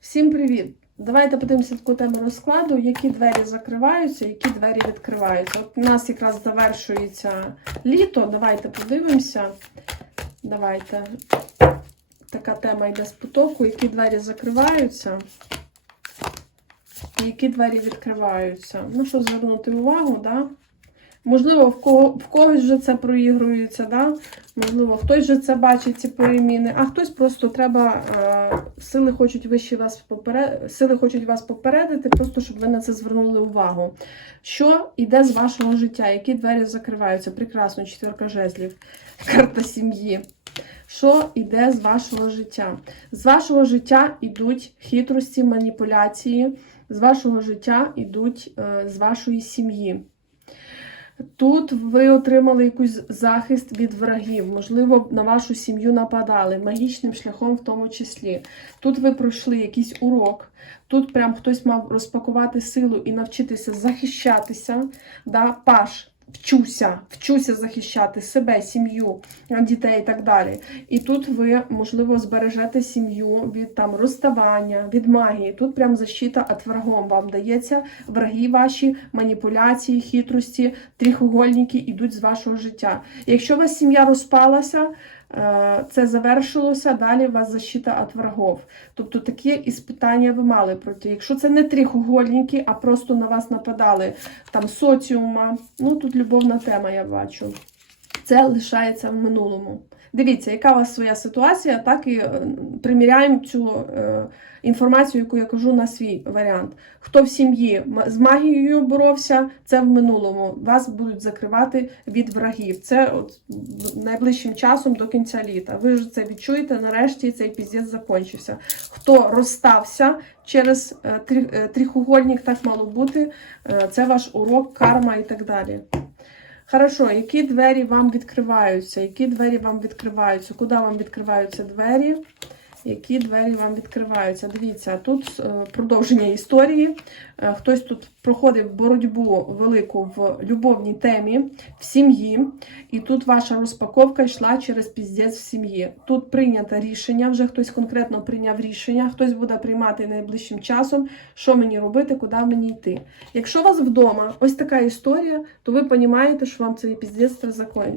Всім привіт! Давайте подивимося таку тему розкладу, які двері закриваються, які двері відкриваються. От у нас якраз завершується літо. Давайте подивимося. Давайте. Така тема йде з потоку, які двері закриваються, і які двері відкриваються. Ну, що звернути увагу, да? Можливо, в, кого, в когось вже це проігрується, да? можливо, хтось вже це бачить, ці переміни, а хтось просто треба, е, сили хочуть вищі вас попередити, сили хочуть вас попередити, просто щоб ви на це звернули увагу. Що йде з вашого життя? Які двері закриваються? Прекрасно, четверка жезлів, карта сім'ї. Що йде з вашого життя? З вашого життя йдуть хитрості, маніпуляції, з вашого життя йдуть е, з вашої сім'ї. Тут ви отримали якийсь захист від врагів, можливо, на вашу сім'ю нападали, магічним шляхом в тому числі. Тут ви пройшли якийсь урок, тут прям хтось мав розпакувати силу і навчитися захищатися. Да? Паш, вчуся, вчуся захищати себе, сім'ю, дітей і так далі. І тут ви, можливо, збережете сім'ю від там розставання, від магії. Тут прям защита от врагом вам дається. Враги ваші, маніпуляції, хитрості, трихугольники йдуть з вашого життя. Якщо у вас сім'я розпалася, це завершилося, далі у вас защита від врагов. Тобто такі іспитання ви мали пройти. Якщо це не трихугольники, а просто на вас нападали там соціума, ну тут любовна тема, я бачу. Це лишається в минулому. Дивіться, яка у вас своя ситуація, так і е, приміряємо цю е, інформацію, яку я кажу на свій варіант. Хто в сім'ї з магією боровся, це в минулому. Вас будуть закривати від врагів. Це от найближчим часом до кінця літа. Ви ж це відчуєте, нарешті цей піздець закінчився. Хто розстався через е, трі- трихугольник, так мало бути, це ваш урок, карма і так далі. Хорошо, які двері вам відкриваються? Які двері вам відкриваються? Куди вам відкриваються двері? Які двері вам відкриваються? Дивіться, тут е, продовження історії. Е, Хтось тут проходив боротьбу велику в любовній темі, в сім'ї, і тут ваша розпаковка йшла через піздець в сім'ї. Тут прийнято рішення, вже хтось конкретно прийняв рішення, хтось буде приймати найближчим часом, що мені робити, куди мені йти. Якщо у вас вдома ось така історія, то ви розумієте, що вам цей піздець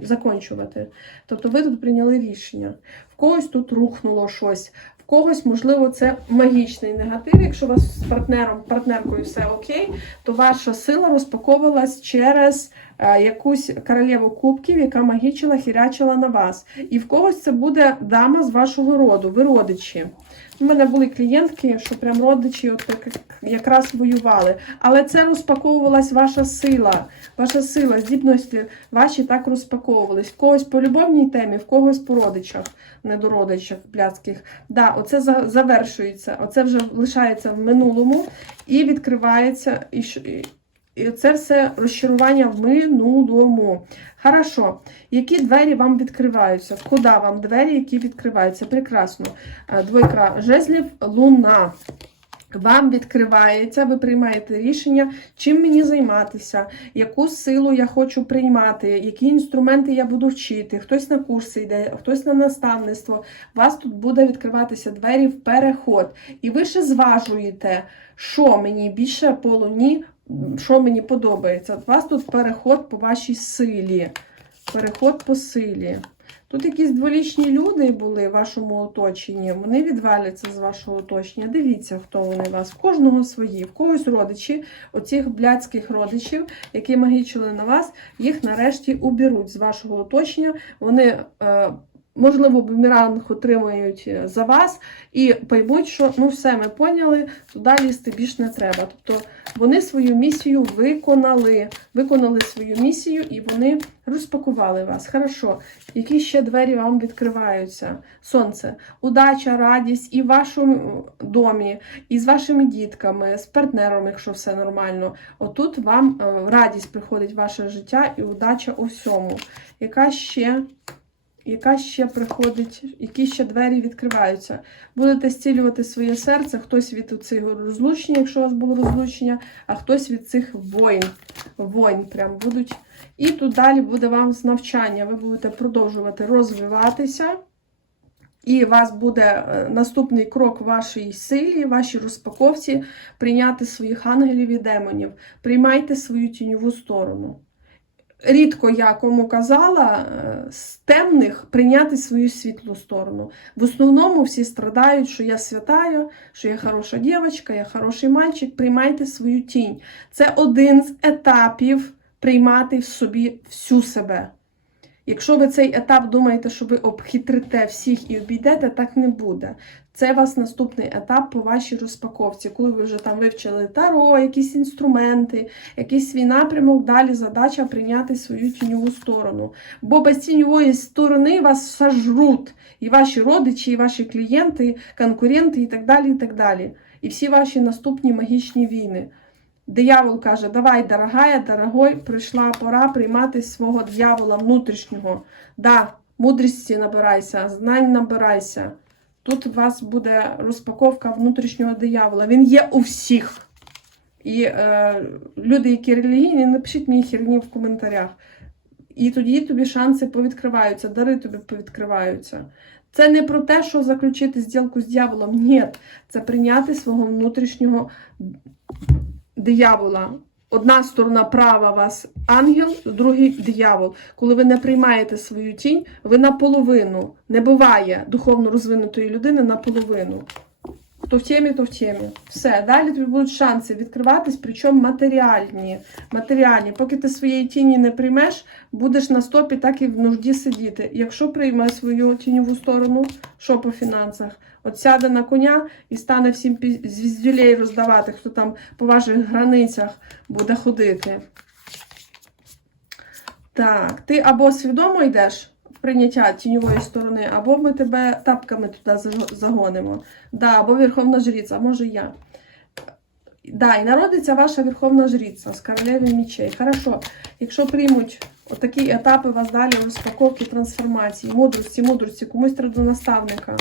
закінчувати. Тобто ви тут прийняли рішення. Когось тут рухнуло щось, в когось, можливо, це магічний негатив. Якщо у вас з партнером, партнеркою все окей, то ваша сила розпаковувалась через якусь королеву кубків, яка магічила, хірячила на вас. І в когось це буде дама з вашого роду, ви родичі. У мене були клієнтки, що прям родичі от якраз воювали. Але це розпаковувалась ваша сила, ваша сила, здібності ваші так розпаковувались. В когось по любовній темі, в когось по родичах, недородичах, блядських. Да, оце завершується, оце вже лишається в минулому і відкривається. І, і, це все розчарування в минулому. Хорошо. Які двері вам відкриваються? Куди вам двері, які відкриваються? Прекрасно. Е, Двойка жезлів, луна. Вам відкривається, ви приймаєте рішення, чим мені займатися, яку силу я хочу приймати, які інструменти я буду вчити. Хтось на курси йде, хтось на наставництво. Вас тут буде відкриватися двері в переход. І ви ще зважуєте, що мені більше по луні, що мені подобається. У вас тут переход по вашій силі. Переход по силі. Тут якісь дволічні люди були в вашому оточенні, вони відваляться з вашого оточення. Дивіться, хто вони у вас. В кожного свої, в когось родичі, оцих блядських родичів, які магічили на вас, їх нарешті уберуть з вашого оточення. Вони, е, можливо, бумеранг отримають е, за вас і поймуть, що ну все, ми поняли, туди лізти більш не треба. Тобто вони свою місію виконали, виконали свою місію і вони розпакували вас. Хорошо. Які ще двері вам відкриваються? Сонце, удача, радість і в вашому домі, і з вашими дітками, з партнером, якщо все нормально. Отут вам е, радість приходить в ваше життя і удача у всьому. Яка ще, яка ще приходить, які ще двері відкриваються? Будете зцілювати своє серце, хтось від цього розлучення, якщо у вас було розлучення, а хтось від цих воїн. Воїн прям будуть. І тут далі буде вам з навчання. Ви будете продовжувати розвиватися. І у вас буде е, наступний крок вашій силі, вашій розпаковці прийняти своїх ангелів і демонів. Приймайте свою тіньову сторону. Рідко я кому казала е, з темних прийняти свою світлу сторону. В основному всі страдають, що я святаю, що я хороша дівчинка, я хороший мальчик. Приймайте свою тінь. Це один з етапів приймати в собі всю себе. Якщо ви цей етап думаєте, що ви обхитрите всіх і обійдете, так не буде. Це у вас наступний етап по вашій розпаковці, коли ви вже там вивчили таро, якісь інструменти, якийсь свій напрямок. Далі задача прийняти свою тіньову сторону. Бо без тіньової сторони вас сожруть і ваші родичі, і ваші клієнти, конкуренти, і так далі. І так далі. І всі ваші наступні магічні війни. Диявол каже: Давай, дорогая, дорогой, прийшла пора приймати свого дьявола внутрішнього. Да, мудрості набирайся, знань набирайся. Тут у вас буде розпаковка внутрішнього диявола. Він є у всіх. І е, люди, які релігійні, напишіть мені херні в коментарях. І тоді тобі шанси повідкриваються, дари тобі повідкриваються. Це не про те, що заключити зділку з дьяволом. Ні, це прийняти свого внутрішнього диявола. Одна сторона права вас ангел, другий диявол. Коли ви не приймаєте свою тінь, ви наполовину. Не буває духовно розвинутої людини наполовину. То в темі, то в темі. Все, далі тобі будуть шанси відкриватись, причому матеріальні. матеріальні. Поки ти своєї тіні не приймеш, будеш на стопі так і в нужді сидіти. Якщо прийме свою тіньову сторону, що по фінансах? От сяде на коня і стане всім звіздюлей роздавати, хто там по ваших границях буде ходити. Так, ти або свідомо йдеш в прийняття тіньової сторони, або ми тебе тапками туди загонимо. Да, або Верховна Жриця, а може я. Да, і народиться ваша Верховна Жриця з королеви мічей. Хорошо, якщо приймуть отакі етапи вас далі розпаковки, трансформації, мудрості, мудрості, комусь треба до наставника,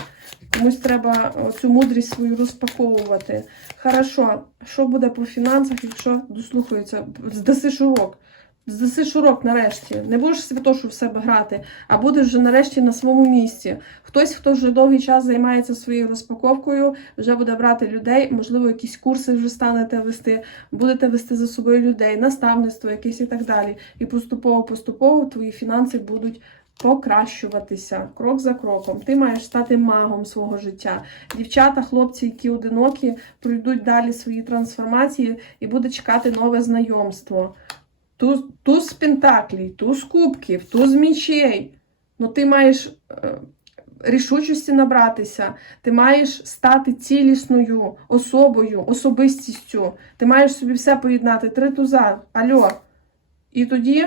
комусь треба цю мудрість свою розпаковувати. Хорошо, що буде по фінансах, якщо дослухаються, здаси урок. Здасиш урок нарешті. Не будеш святошу в себе грати, а будеш вже нарешті на своєму місці. Хтось, хто вже довгий час займається своєю розпаковкою, вже буде брати людей, можливо, якісь курси вже станете вести, будете вести за собою людей, наставництво якесь і так далі. І поступово-поступово твої фінанси будуть покращуватися крок за кроком. Ти маєш стати магом свого життя. Дівчата, хлопці, які одинокі, пройдуть далі свої трансформації і буде чекати нове знайомство. Туз, туз з пентаклей, туз кубків, туз мічей. Ну, ти маєш е, рішучості набратися, ти маєш стати цілісною особою, особистістю. Ти маєш собі все поєднати. Три туза. Альо. І тоді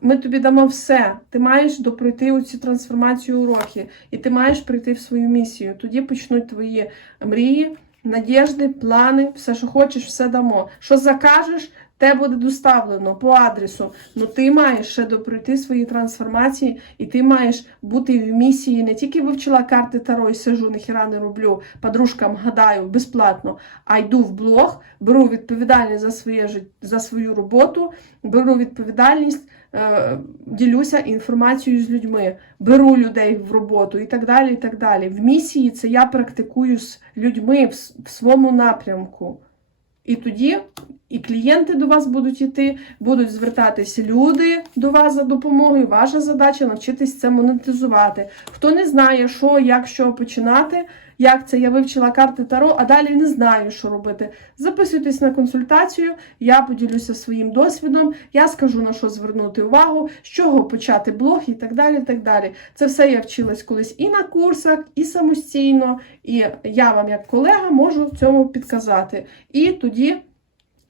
ми тобі дамо все. Ти маєш допройти оці трансформацію уроки, і ти маєш прийти в свою місію. Тоді почнуть твої мрії, надіжди, плани, все, що хочеш, все дамо. Що закажеш, те буде доставлено по адресу. Ну ти маєш ще допройти свої трансформації, і ти маєш бути в місії. Не тільки вивчила карти Таро і сижу, ніхіра не роблю, подружкам гадаю безплатно, а йду в блог, беру відповідальність за своє за свою роботу, беру відповідальність. е, Ділюся інформацією з людьми, беру людей в роботу і так далі. і так далі. В місії це я практикую з людьми в своєму напрямку. І тоді і клієнти до вас будуть йти, будуть звертатися люди до вас за допомогою. Ваша задача навчитись це монетизувати. Хто не знає, що, як, що починати, як це я вивчила карти Таро, а далі не знаю, що робити. Записуйтесь на консультацію, я поділюся своїм досвідом, я скажу на що звернути увагу, з чого почати блог і так далі. так далі. Це все я вчилась колись і на курсах, і самостійно, і я вам, як колега, можу цьому підказати. І тоді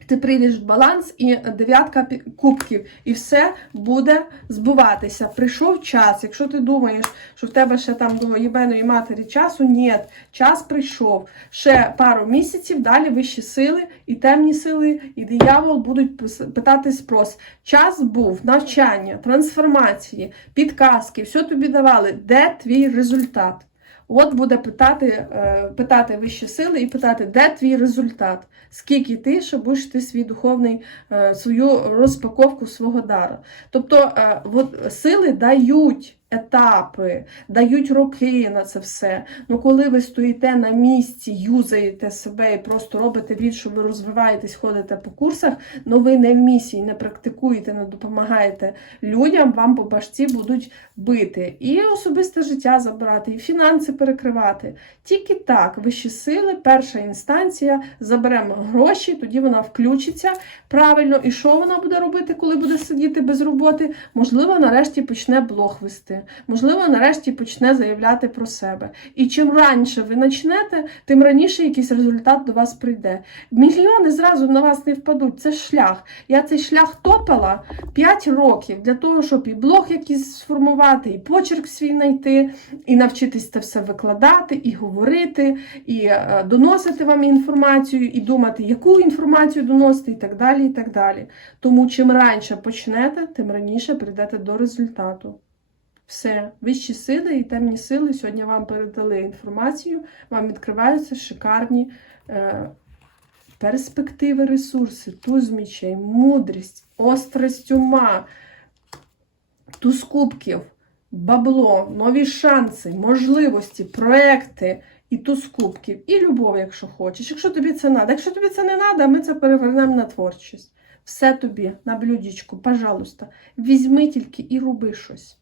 ти прийдеш в баланс і дев'ятка кубків, і все буде збуватися. Прийшов час. Якщо ти думаєш, що в тебе ще там до єбеної матері часу, ні, час прийшов. Ще пару місяців, далі вищі сили, і темні сили, і диявол будуть питати спрос. Час був навчання, трансформації, підказки, все тобі давали. Де твій результат? От буде питати, е, питати вищі сили і питати, де твій результат? Скільки ти, що будеш ти свій духовний, е, свою розпаковку свого дару. Тобто е, от, сили дають, етапи, дають роки на це все. Ну, коли ви стоїте на місці, юзаєте себе і просто робите від, що ви розвиваєтесь, ходите по курсах, ну ви не в місії, не практикуєте, не допомагаєте людям, вам по башці будуть бити. І особисте життя забирати, і фінанси перекривати. Тільки так, вищі сили, перша інстанція, заберемо гроші, тоді вона включиться правильно. І що вона буде робити, коли буде сидіти без роботи? Можливо, нарешті почне блог вести. Можливо, нарешті почне заявляти про себе. І чим раніше ви почнете, тим раніше якийсь результат до вас прийде. Мільйони зразу на вас не впадуть. Це шлях. Я цей шлях топила 5 років для того, щоб і блог якийсь сформувати, і почерк свій знайти, і навчитись це все викладати, і говорити, і е, доносити вам інформацію, і думати, яку інформацію доносити, і так далі. і так далі. Тому чим раніше почнете, тим раніше прийдете до результату. Все, вищі сили і темні сили сьогодні вам передали інформацію, вам відкриваються шикарні е, перспективи, ресурси, туз мічей, мудрість, острість ума, туз кубків, бабло, нові шанси, можливості, проекти і туз кубків, і любов, якщо хочеш. Якщо тобі це треба. Якщо тобі це не треба, ми це перевернемо на творчість. Все тобі на блюдечку, пожалуйста, візьми тільки і роби щось.